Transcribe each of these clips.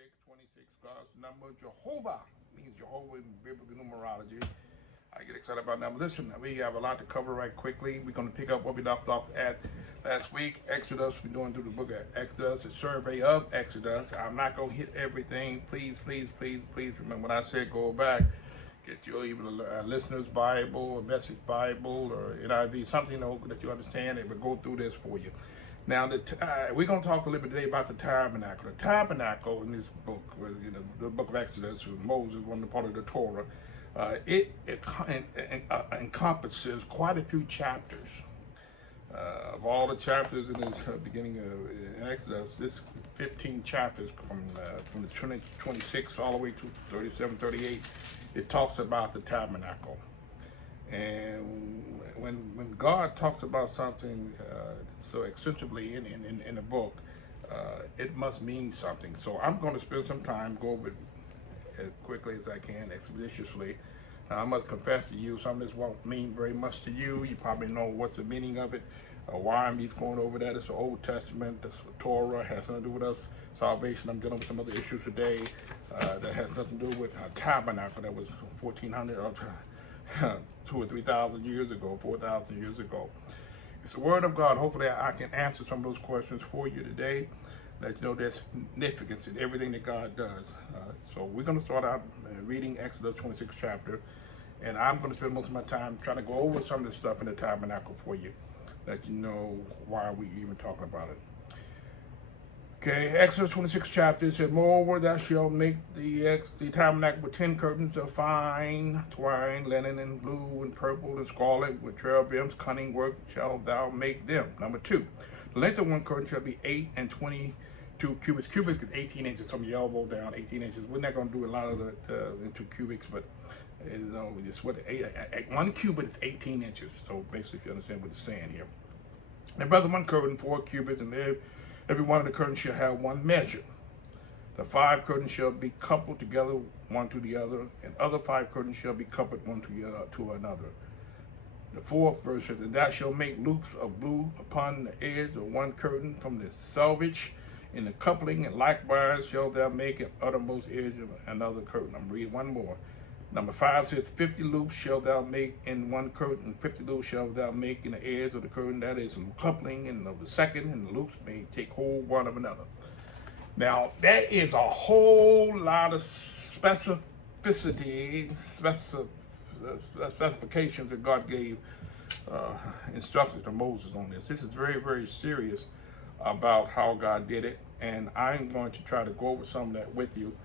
26, God's number. Jehovah means Jehovah in biblical numerology. I get excited about that. Listen, we have a lot to cover right quickly. We're going to pick up what we left off at last week. Exodus, we're going through the book of Exodus, a survey of Exodus. I'm not going to hit everything. Please remember what I said. Go back. Get your even a listener's Bible, a message Bible, or NIV, something that you understand. It will go through this for you. Now, we're going to talk a little bit today about the tabernacle. The tabernacle in this book, the book of Exodus, with Moses, one part of the Torah, it encompasses quite a few chapters. Of all the chapters in this beginning of Exodus, this 15 chapters from the 26 all the way to 37, 38, it talks about the tabernacle. And when God talks about something so extensively in the book, it must mean something. So I'm going to spend some time, go over it as quickly as I can, expeditiously. Now, I must confess to you, some of this won't mean very much to you. You probably know what's the meaning of it, why I'm going over that. It's the Old Testament, it's the Torah, has nothing to do with us, salvation. I'm dealing with some other issues today that has nothing to do with a tabernacle that was 1400 or 2,000 or 3,000 years ago, 4,000 years ago. It's the Word of God. Hopefully I can answer some of those questions for you today. Let you know there's significance in everything that God does. So we're going to start out reading Exodus 26 chapter, and I'm going to spend most of my time trying to go over some of the stuff in the tabernacle for you, let you know why we even talking about it. Okay, Exodus 26 chapter said, moreover, thou shalt make the tabernacle with 10 curtains of fine twine, linen, and blue, and purple, and scarlet, with cherubims, cunning work shalt thou make them. Number 2, the length of one curtain shall be 8 and 22 cubits. Cubits is 18 inches from your elbow down, 18 inches. We're not going to do a lot of the into cubics, but it's what 1 cubit is 18 inches. So basically, if you understand what it's saying here. The breadth of one curtain, 4 cubits, and every one of the curtains shall have one measure. The 5 curtains shall be coupled together one to the other, and other 5 curtains shall be coupled one to another. The 4th verse says, and thou shalt make loops of blue upon the edge of one curtain from the selvage in the coupling, and likewise shalt thou make an uttermost edge of another curtain. I'm reading one more. Number 5 says, 50 loops shalt thou make in one curtain, and 50 loops shalt thou make in the edge of the curtain. That is some coupling, and of the second, and the loops may take hold one of another. Now, there is a whole lot of specifications that God gave instructions to Moses on this. This is very, very serious about how God did it, and I'm going to try to go over some of that with you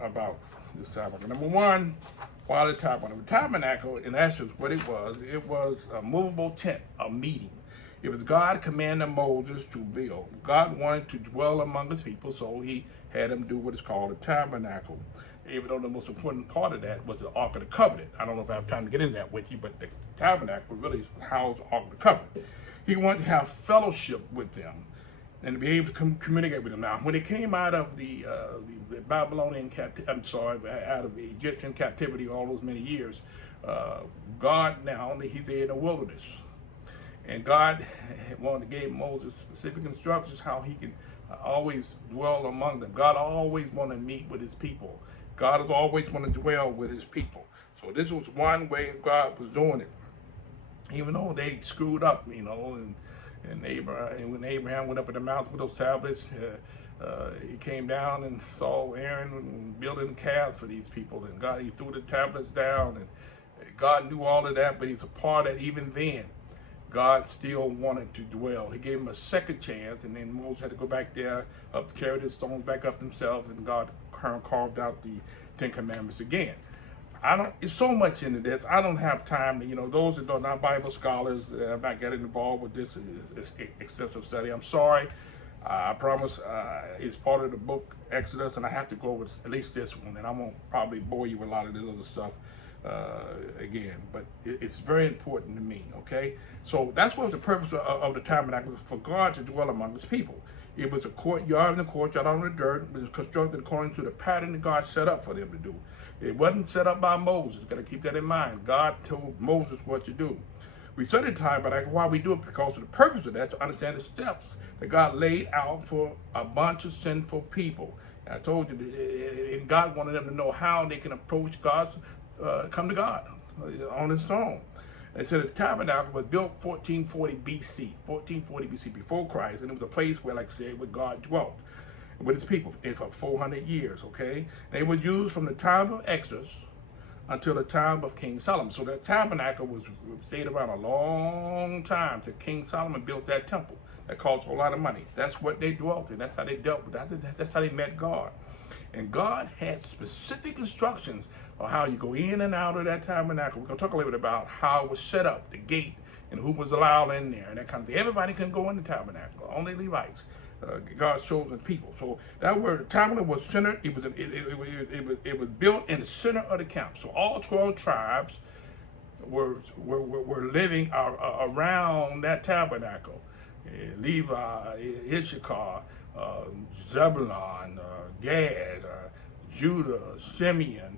about this tabernacle. Number 1, why the tabernacle? The tabernacle, in essence, what it was a movable tent, a meeting. It was God commanding Moses to build. God wanted to dwell among his people, so he had him do what is called a tabernacle. Even though the most important part of that was the Ark of the Covenant. I don't know if I have time to get into that with you, but the tabernacle really housed the Ark of the Covenant. He wanted to have fellowship with them and to be able to communicate with them. Now, when they came out of the Babylonian out of the Egyptian captivity all those many years, God now, he's in the wilderness. And God gave Moses specific instructions how he can always dwell among them. God always wanted to meet with his people. God has always wanted to dwell with his people. So this was one way God was doing it. Even though they screwed up, and when Abraham went up in the mountains with those tablets, he came down and saw Aaron building calves for these people, and he threw the tablets down, and God knew all of that, but he's a part of it. Even then, God still wanted to dwell. He gave him a second chance, and then Moses had to go back there, to carry the stones back up himself, and God carved out the 10 Commandments again. It's so much into this. I don't have time to, those that are not Bible scholars, I'm not getting involved with this extensive study. I'm sorry. I promise it's part of the book Exodus, and I have to go with at least this one, and I won't probably bore you with a lot of this other stuff again, but it's very important to me, okay? So that's what the purpose of the tabernacle was, for God to dwell among his people. It was a courtyard, and the courtyard on the dirt. It was constructed according to the pattern that God set up for them to do. It wasn't set up by Moses. Got to keep that in mind. God told Moses what to do. We study the tabernacle. Why we do it? Because of the purpose of that, to understand the steps that God laid out for a bunch of sinful people. I told you, and God wanted them to know how they can approach God's, come to God on His throne. It said the tabernacle was built 1440 BC, 1440 BC before Christ, and it was a place where, like I said, where God dwelt with His people for 400 years. Okay, and it was used from the time of Exodus until the time of King Solomon. So that tabernacle was stayed around a long time till King Solomon built that temple. That cost a whole lot of money. That's what they dwelt in. That's how they dealt with that. That's how they met God. And God had specific instructions on how you go in and out of that tabernacle. We're going to talk a little bit about how it was set up, the gate, and who was allowed in there, and that kind of thing. Everybody couldn't go in the tabernacle, only Levites, God's chosen people. So that word tabernacle was centered. It was built in the center of the camp. So all 12 tribes were living around that tabernacle. Levi, Issachar, Zebulun, Gad, Judah, Simeon,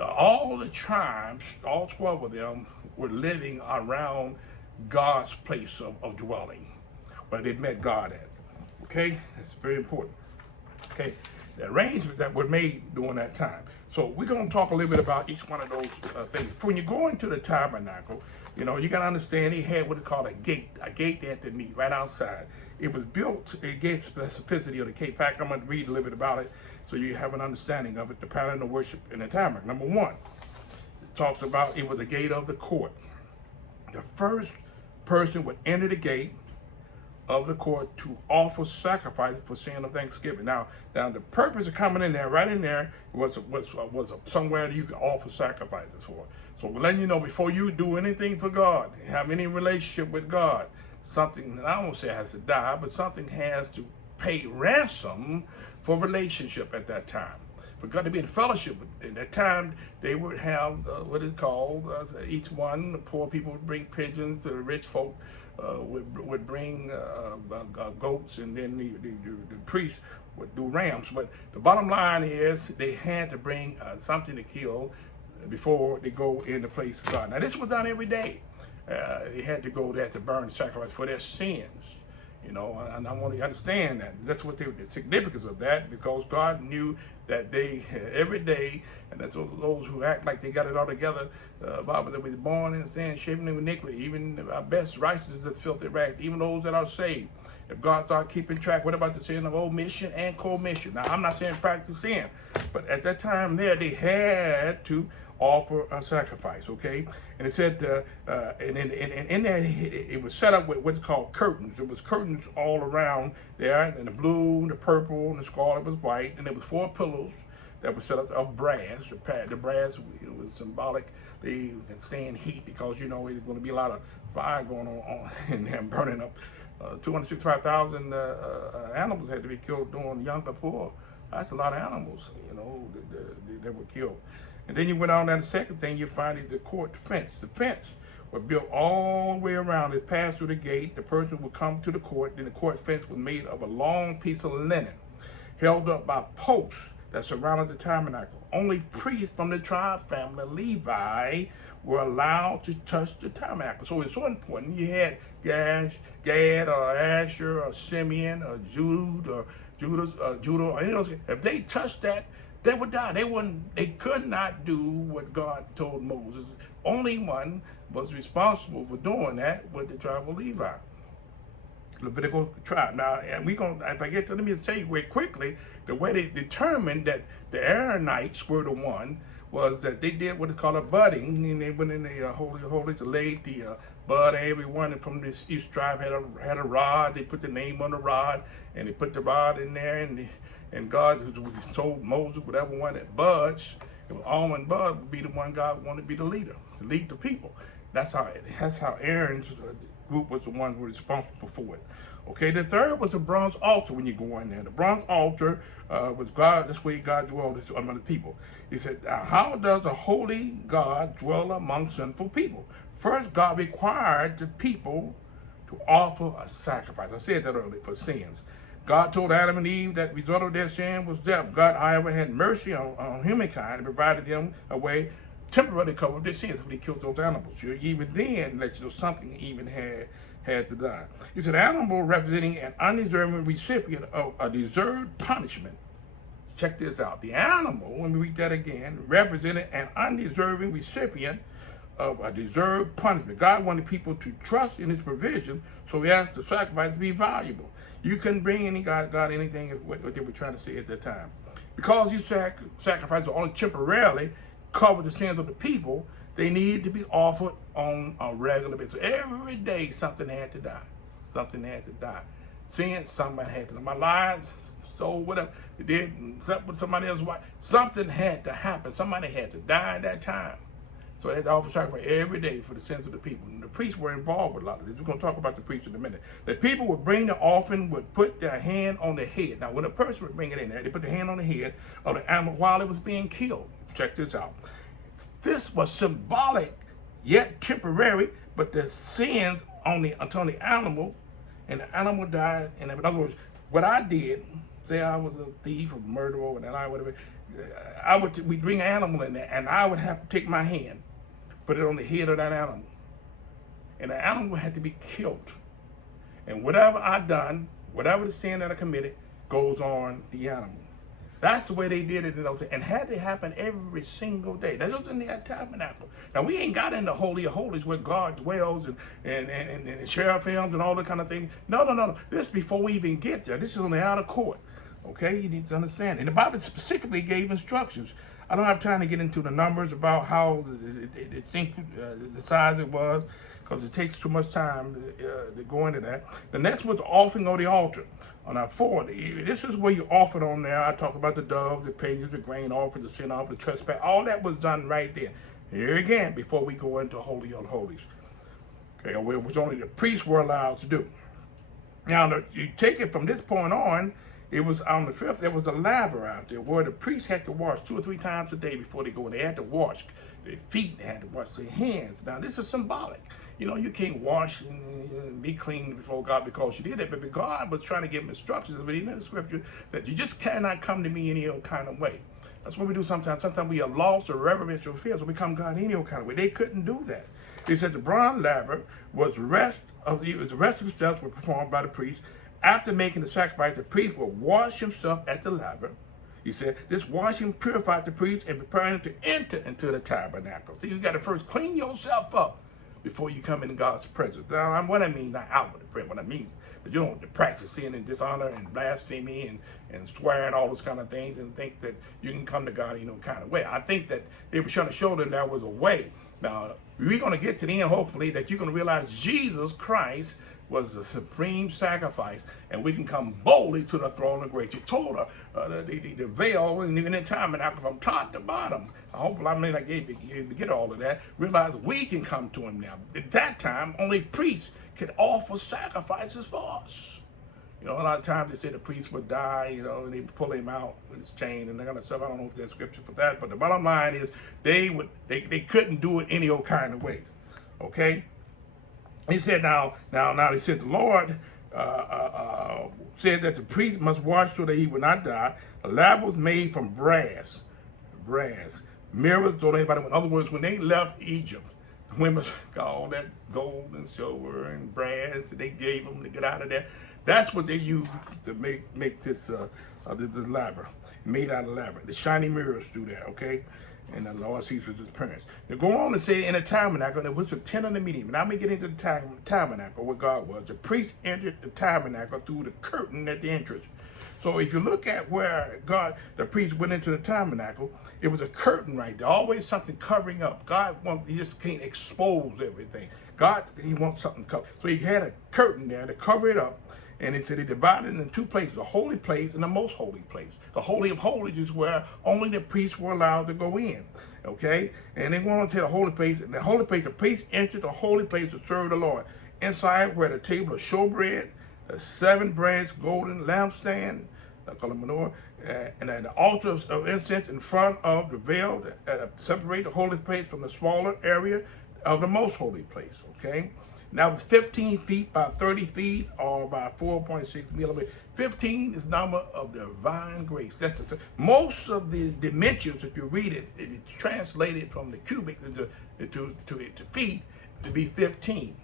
all the tribes, all 12 of them were living around God's place of dwelling, where they met God at. Okay, that's very important. Okay, the arrangements that were made during that time. So we're going to talk a little bit about each one of those things. When you go into the tabernacle, you know, you got to understand he had what is called a gate they had to meet right outside. It was built, it gave specificity of the gate. In fact, I'm going to read a little bit about it so you have an understanding of it, the pattern of worship in the tabernacle. Number one, it talks about it was the gate of the court. The first person would enter the gate of the court to offer sacrifice for sin of thanksgiving. Now the purpose of coming in there, right in there, was somewhere that you can offer sacrifices for. So we're letting you know before you do anything for God, have any relationship with God, something, I won't say has to die, but something has to pay ransom for relationship at that time. For God to be in fellowship at that time, they would have what is called, each one, the poor people would bring pigeons, the rich folk would bring goats, and then the priest would do rams. But the bottom line is they had to bring something to kill before they go in the place of God. Now this was done every day. They had to go there to burn sacrifice for their sins. You know, and I want you to understand that. That's what the significance of that, because God knew that they, every day, and that's those who act like they got it all together, Bible, that was born in sin, shaping in iniquity, even our best righteousness is filthy rags, even those that are saved. If God started keeping track, what about the sin of omission and commission? Now, I'm not saying practice sin, but at that time there, they had to offer a sacrifice, okay? And it said, and in there, it was set up with what's called curtains. There was curtains all around there, and the blue, the purple, and the scarlet was white, and there was 4 pillows that were set up of brass. The brass was symbolic. They can stand heat because, you know, there's going to be a lot of fire going on in there, burning up. 265,000 animals had to be killed during Yom Kippur. That's a lot of animals, you know, that were killed. And then you went on, and the second thing you find is the court fence. The fence was built all the way around. It passed through the gate. The person would come to the court. Then the court fence was made of a long piece of linen held up by posts that surrounded the tabernacle. Only priests from the tribe family, Levi, were allowed to touch the tabernacle. So it's so important. You had Gad or Asher or Simeon or Judah or any of those. If they touched that, they would die. They could not do what God told Moses. Only one was responsible for doing that was the tribe of Levi, Levitical tribe. Now, and if I get to, let me just tell you very quickly, the way they determined that the Aaronites were the one was that they did what is called a budding, and they went in the holy of holies, laid the bud. Everyone from this east tribe had a rod. They put the name on the rod, and they put the rod in there, and God who told Moses, whatever one that buds, almond bud would be the one God wanted to be the leader, to lead the people. That's how Aaron's group was the one who was responsible for it. Okay, the third was a bronze altar when you go in there. The bronze altar was God, that's where God dwelled among the people. He said, how does a holy God dwell among sinful people? First, God required the people to offer a sacrifice. I said that earlier, for sins. God told Adam and Eve that the result of their sin was death. God, however, had mercy on humankind and provided them a way temporarily cover their sins when he killed those animals. Even then, let you know something even had had to die. He said, animal representing an undeserving recipient of a deserved punishment. Check this out. The animal, when we read that again, represented an undeserving recipient of a deserved punishment. God wanted people to trust in his provision, so he asked the sacrifice to be valuable. You couldn't bring any God anything, what they were trying to say at that time. Because these sacrifices only temporarily covered the sins of the people, they needed to be offered on a regular basis. Every day something had to die. Something had to die. Sin, somebody had to die. My lives, so whatever, they did slept with somebody else's wife. Something had to happen. Somebody had to die at that time. So they had to offer sacrifice every day for the sins of the people. And the priests were involved with a lot of this. We're going to talk about the priests in a minute. The people would bring the offering, would put their hand on the head. Now, when a person would bring it in there, they put their hand on the head of the animal while it was being killed. Check this out. This was symbolic, yet temporary, but the sins until the animal, and the animal died. And in other words, what I did, say I was a thief or murderer or whatever, we'd bring an animal in there, and I would have to take my hand, put it on the head of that animal, and the animal had to be killed. And whatever I done, whatever the sin that I committed, goes on the animal. That's the way they did it in those days, and had to happen every single day. That's what's in the tabernacle. Now we ain't got in the Holy of Holies where God dwells and cherubims and all that kind of thing. No. This is before we even get there. This is on the outer court. Okay, you need to understand. And the Bible specifically gave instructions. I don't have time to get into the numbers about how the size it was, because it takes too much time to go into that. The next was offering on the altar. On our forward, this is where you offered on there. I talk about the doves, the pigeons, the grain offering, the sin offering, the trespass. All that was done right there. Here again, before we go into Holy of Holies. Okay, which only the priests were allowed to do. Now, you take it from this point on, it was on the 5th, there was a laver out there where the priests had to wash 2 or 3 times a day before they go in. They had to wash their feet, they had to wash their hands. Now, this is symbolic. You know, you can't wash and be clean before God because you did it, but God was trying to give them instructions, but in the scripture, that you just cannot come to me any old kind of way. That's what we do sometimes. Sometimes we have lost the reverential fear, so we come to God any old kind of way. They couldn't do that. They said the bronze laver was the rest of the steps were performed by the priest. After making the sacrifice, the priest would wash himself at the laver. He said, this washing purified the priest and prepared him to enter into the tabernacle. See, you got to first clean yourself up before you come into God's presence. Now, what I mean, not outward prayer, what I mean is that you don't practice sin and dishonor and blasphemy and swear and all those kind of things and think that you can come to God in no kind of way. I think that they were trying to show them there was a way. Now, we're going to get to the end, hopefully, that you're going to realize Jesus Christ was the supreme sacrifice, and we can come boldly to the throne of grace. He told her the veil, and even in tabernacle, from top to bottom. Hopefully, I mean, I gave you to get all of that. Realize we can come to him now. At that time, only priests could offer sacrifices for us. You know, a lot of times they say the priest would die, you know, and they pull him out with his chain and that kind of stuff. I don't know if there's scripture for that, but the bottom line is they couldn't do it any old kind of way. Okay? He said, now he said, the Lord said that the priest must wash so that he would not die. The laver was made from brass. Mirrors, don't anybody, in other words, when they left Egypt, the women got all that gold and silver and brass that they gave them to get out of there. That's what they used to make this laver, made out of laver. The shiny mirrors through there, okay? And the Lord sees his appearance. They go on to say in the tabernacle, and it was the tent of the meeting. Now, let me get into the tabernacle, where God was. The priest entered the tabernacle through the curtain at the entrance. So if you look at where the priest went into the tabernacle, it was a curtain right there. Always something covering up. He just can't expose everything. He wants something covered. So he had a curtain there to cover it up. And it said he divided it in 2 places, the holy place and the most holy place. The Holy of Holies is where only the priests were allowed to go in, okay? And they went on to the holy place. And the holy place, the priest entered the holy place to serve the Lord. Inside were the table of showbread, the 7 branch golden lampstand, I call it menorah, and then the altar of incense in front of the veil that separate the holy place from the smaller area of the most holy place, okay? Now it's 15 feet by 30 feet or by 4.6 millimeters. 15 is the number of divine grace. Most of the dimensions, if you read it, it's translated from the cubic to feet to be 15.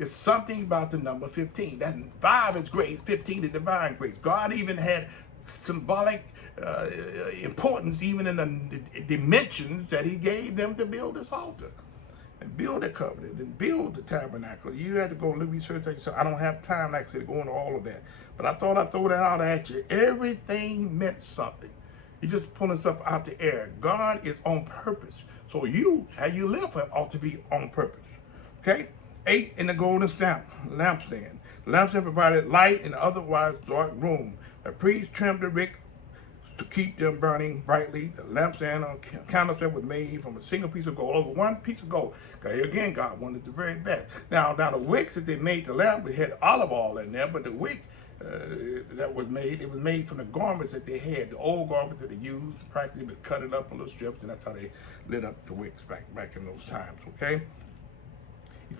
It's something about the number 15. That 5 is grace, 15 is divine grace. God even had symbolic importance even in the dimensions that he gave them to build this altar and build the covenant and build the tabernacle. You had to go and research that yourself. I don't have time actually to go into all of that. But I thought I'd throw that out at you. Everything meant something. He's just pulling stuff out the air. God is on purpose. So you, how you live ought to be on purpose. Okay? 8 in the golden lampstand. The lampstand provided light in an otherwise dark room. The priest trimmed the wick to keep them burning brightly. The lampstand candlestick was made from a single piece of gold, over one piece of gold. Because again, God wanted the very best. Now the wicks that they made the lamp, it had olive oil in there, but the wick that was made, it was made from the garments that they had, the old garments that they used. Practically would cut it up in little strips, and that's how they lit up the wicks back in those times. Okay.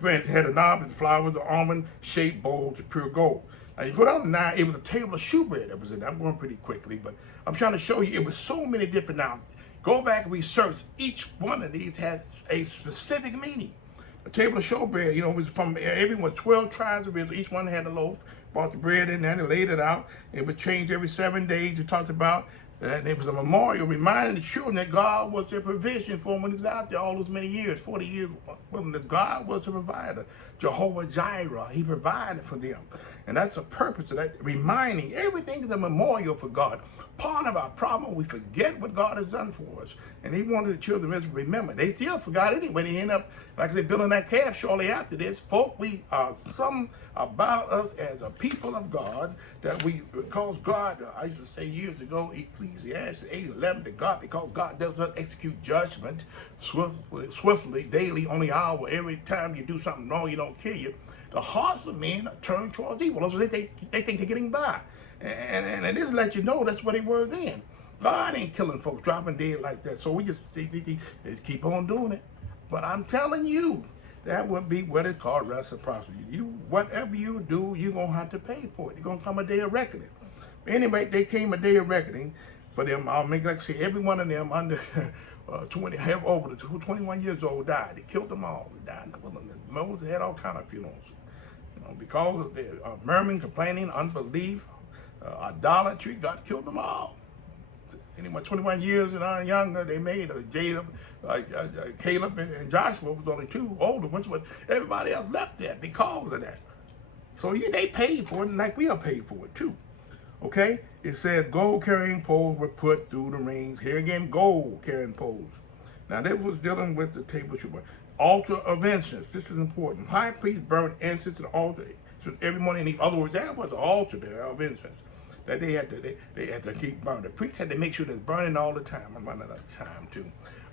It had a knob and flowers, an almond-shaped bowls of pure gold. Now you go down to 9, it was a table of shewbread that was in there. I'm going pretty quickly, but I'm trying to show you it was so many different. Now, go back and research. Each one of these had a specific meaning. A table of shewbread, you know, was from everyone, 12 tribes of Israel. Each one had a loaf, brought the bread in there, and laid it out. It would change every 7 days. We talked about. And it was a memorial reminding the children that God was their provision for them when he was out there all those many years, 40 years wilderness. God was the provider. Jehovah Jireh, he provided for them. And that's the purpose of that, reminding everything is a memorial for God. Part of our problem, we forget what God has done for us. And he wanted the children to remember. They still forgot anyway. They end up, like I said, building that calf shortly after this. Folk, we are some about us as a people of God that we, because God, I used to say years ago, Ecclesiastes 8:11, that God, because God does not execute judgment swiftly, daily, on the hour, every time you do something wrong, you don't kill you. The hearts of men are turned towards evil. They think they're getting by. And this lets you know that's what they were then. God ain't killing folks, dropping dead like that. So we just keep on doing it. But I'm telling you, that would be what it's called reciprocity. Whatever you do, you're going to have to pay for it. You're going to come a day of reckoning. Anyway, they came a day of reckoning for them. I'll make, like I say, every one of them under 21 years old died. They killed them all. They died in the wilderness. Moses had all kind of funerals. You know, because of their murmuring, complaining, unbelief, idolatry, God killed them all. Anyway, 21 years and younger, they made Caleb and Joshua was only 2 older ones, but everybody else left there because of that. So yeah, they paid for it, and like we are paid for it too. Okay? It says gold carrying poles were put through the rings. Here again, gold carrying poles. Now this was dealing with the table of shewbread. Altar of incense. This is important. High priest burned incense to the altar every morning. In other words, there was an altar there of incense that they had to keep burning. The priests had to make sure it's burning all the time. I'm running out of time too.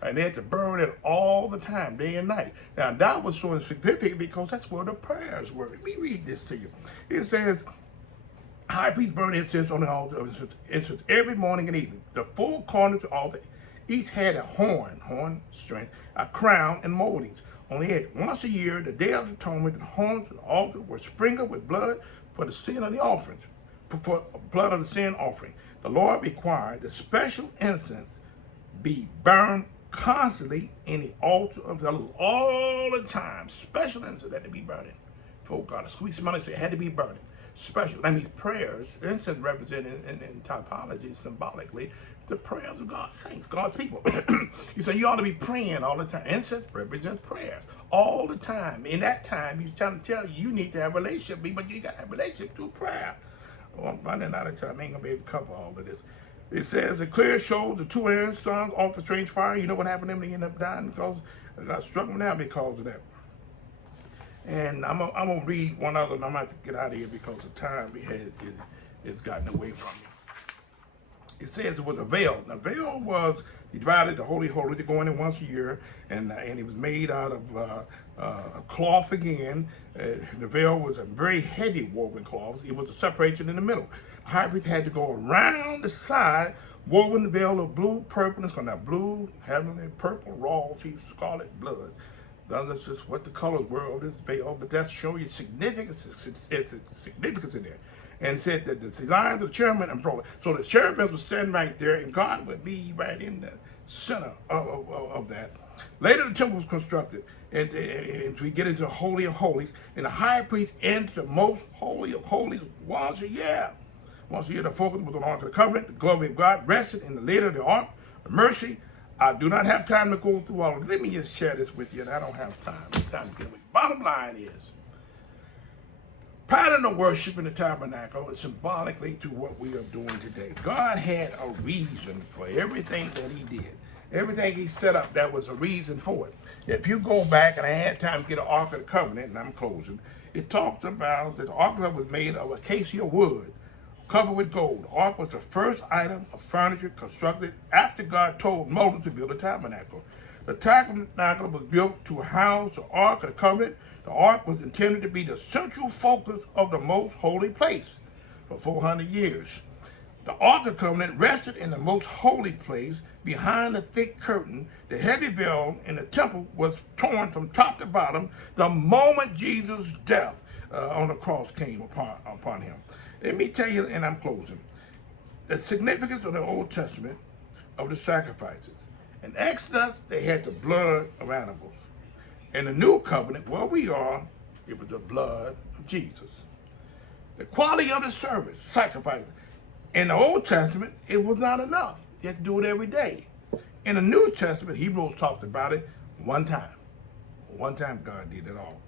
And they had to burn it all the time, day and night. Now that was so significant because that's where the prayers were. Let me read this to you. It says, high priest burned incense on the altar of incense every morning and evening. The 4 corners of the altar each had a horn strength, a crown, and moldings. On the head, once a year, the Day of Atonement, the horns of the altar were sprinkled with blood for the sin of the offerings. For blood of the sin offering. The Lord required the special incense be burned constantly in the altar of the Lord all the time. Special incense had to be burning. Folk got a sweet smell, it had to be burning. Special. That means prayers. Incense represented in typology, symbolically, the prayers of God's saints, God's people. You say you ought to be praying all the time. Incense represents prayers all the time. In that time, he's trying to tell you need to have a relationship, but you got to have a relationship through prayer. Well, I'm running out of time. I ain't gonna be able to cover all of this. It says the clear shows the 2 Aaron's sons off the strange fire. You know what happened to them? They ended up dying because I got struck them down because of that. And I'm gonna read one other, and I'm gonna have to get out of here because the time we had is gotten away from me. It says it was a veil. Now, veil was divided the holy to go in it once a year, and it was made out of cloth again. The veil was a very heavy woven cloth. It was a separation in the middle. The high priest had to go around the side, woven the veil of blue, purple, it's called blue, heavenly, purple, royalty, scarlet blood. That's just what the colors were of this veil, but that's showing you significance. It's significance in there. and said that the designs of the cherubim and pro. So the cherubim would stand right there, and God would be right in the center of that. Later, the temple was constructed, and we get into the Holy of Holies, and the high priest entered the most holy of holies once a year. Once a year, the focus was on the Ark of the Covenant. The glory of God rested in the lid of the Ark of Mercy. I do not have time to go through all of it. Let me just share this with you, and I don't have time. Bottom line is, pattern of worship in the tabernacle is symbolically to what we are doing today. God had a reason for everything that he did. Everything he set up, there was a reason for it. If you go back, and I had time to get an Ark of the Covenant, and I'm closing, it talks about that the Ark of the Covenant was made of acacia wood, covered with gold. The ark was the first item of furniture constructed after God told Moses to build a tabernacle. The tabernacle was built to house the Ark of the Covenant. The ark was intended to be the central focus of the most holy place for 400 years. The Ark of the Covenant rested in the most holy place behind the thick curtain. The heavy veil in the temple was torn from top to bottom the moment Jesus' death on the cross came upon him. Let me tell you, and I'm closing, the significance of the Old Testament of the sacrifices. In Exodus, they had the blood of animals. In the New Covenant, where we are, it was the blood of Jesus. The quality of the service, sacrifice. In the Old Testament, it was not enough. You had to do it every day. In the New Testament, Hebrews talks about it one time. One time God did it all.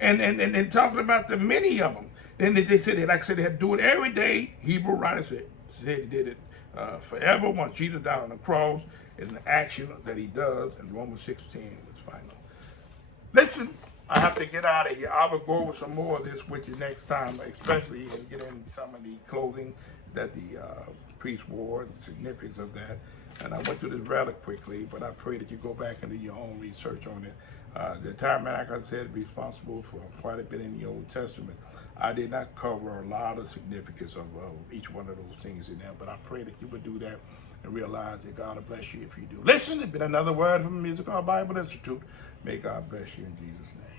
And talking about the many of them. Then they said, like I said, they had to do it every day. Hebrew writers said he did it forever. Once Jesus died on the cross, it's an action that he does, and Romans 16 is final. Listen, I have to get out of here. I will go over some more of this with you next time, especially and get into some of the clothing that the priest wore, the significance of that. And I went through this rather quickly, but I pray that you go back and do your own research on it. The tabernacle, I said, is responsible for quite a bit in the Old Testament. I did not cover a lot of significance of each one of those things in there, but I pray that you would do that and realize that God will bless you if you do. Listen, it's been another word from the Musical Bible Institute. May God bless you in Jesus' name.